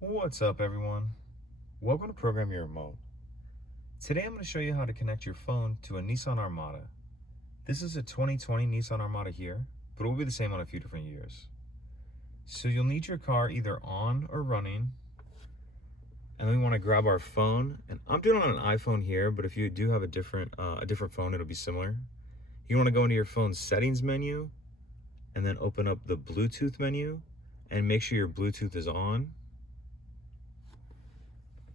What's up, everyone? Welcome to Program Your Remote. Today I'm going to show you how to connect your phone to a Nissan Armada. This is a 2020 Nissan Armada here, but it will be the same on a few different years. So you'll need your car either on or running, and then we want to grab our phone. And I'm doing it on an iPhone here, but if you do have a different phone, it'll be similar. You want to go into your phone's settings menu, and then open up the Bluetooth menu, and make sure your Bluetooth is on.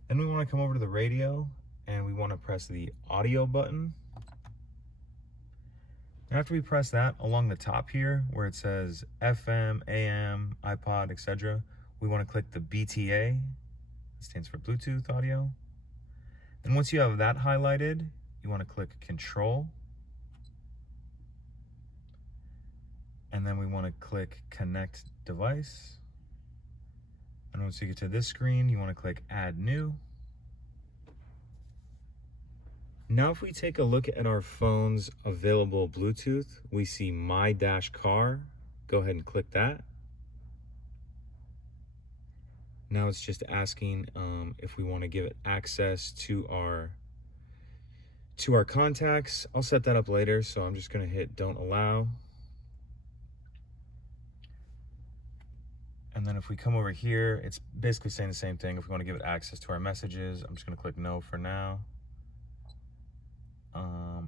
Then we want to come over to the radio and we want to press the audio button. After we press that, along the top here where it says FM, AM, iPod, etc., we want to click the BTA. It stands for Bluetooth audio. And once you have that highlighted, you want to click Control. And then we want to click Connect Device. And once you get to this screen, you want to click Add New. Now if we take a look at our phone's available Bluetooth, we see My Dash Car. Go ahead and click that. Now it's just asking if we want to give it access to our contacts. I'll set that up later, so I'm just going to hit Don't Allow. And then if we come over here, it's basically saying the same thing. If we want to give it access to our messages, I'm just going to click No for now.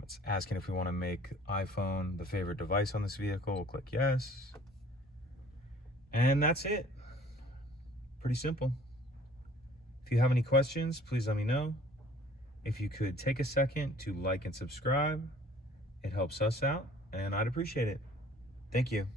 It's asking if we want to make iPhone the favorite device on this vehicle. We'll click Yes. And that's it. Pretty simple. If you have any questions, please let me know. If you could take a second to like and subscribe, it helps us out, and I'd appreciate it. Thank you.